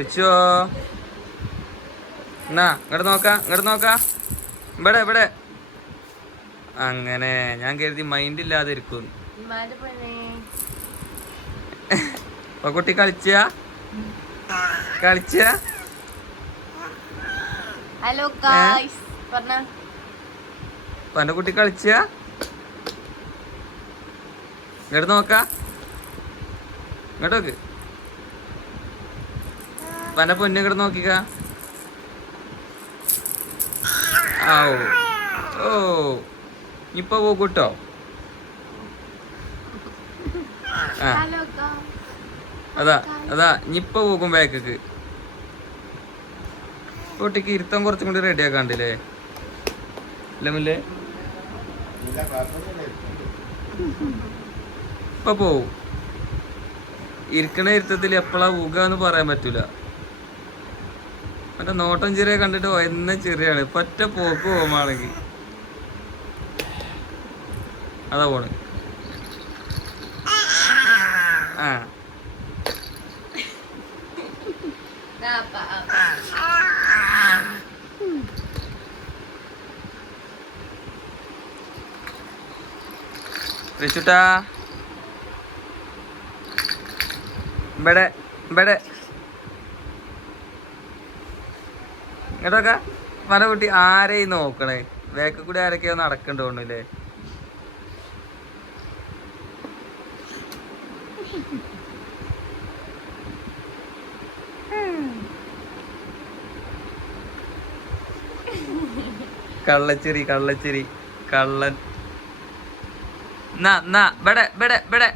റിച്ചോ എന്നാ ഇങ്ങോട്ട് നോക്കാം ഇങ്ങോട്ട് നോക്കാം. ഇവിടെ ഇവിടെ. അങ്ങനെ ഞാൻ കരുതി മൈൻഡ് ഇല്ലാതെ ഇരിക്കും. കുട്ടി കളിച്ച? കളിച്ച? ഹലോ പറഞ്ഞ. കുട്ടി കളിച്ച? ഇങ്ങോട്ട് നോക്ക. ഇങ്ങോട്ട് നോക്ക്. എന്റെ പൊന്നു ഇങ്ങോട്ട് നോക്കിക്ക. ആ ഓ. ഇപ്പൊ പോകൂട്ടോ? അതാ അതാ ഇപ്പൊ പോകും ബാക്കക്ക്. കുട്ടിക്ക് ഇരുത്തം കുറച്ചും കൂടി റെഡി ആക്കാണ്ടില്ലേ? അല്ലേ മുല്ലേ? ഇപ്പൊ പോവും. ഇരിക്കണ ഇരുത്തത്തിൽ എപ്പോഴാ പോകുക എന്ന് പറയാൻ പറ്റൂല. മറ്റേ നോട്ടം ചെറിയ കണ്ടിട്ട് എന്ന ചെറിയാണ് പറ്റ പോക്ക് പോകുമാണെങ്കിൽ അതാ പോണ് ആ. റിച്ചുട്ടാ ഇവിടെ ഇവിടെ ഇങ്ങോട്ടൊക്കെ മല കുട്ടി ആരെയും നോക്കണേ? വേക്ക കൂടി ആരൊക്കെയോ നടക്കണ്ട കള്ളച്ചിരി കള്ളച്ചിരി കള്ളൻ. എന്നാ എന്നാ ഇവിടെ ഇവിടെ ഇവിടെ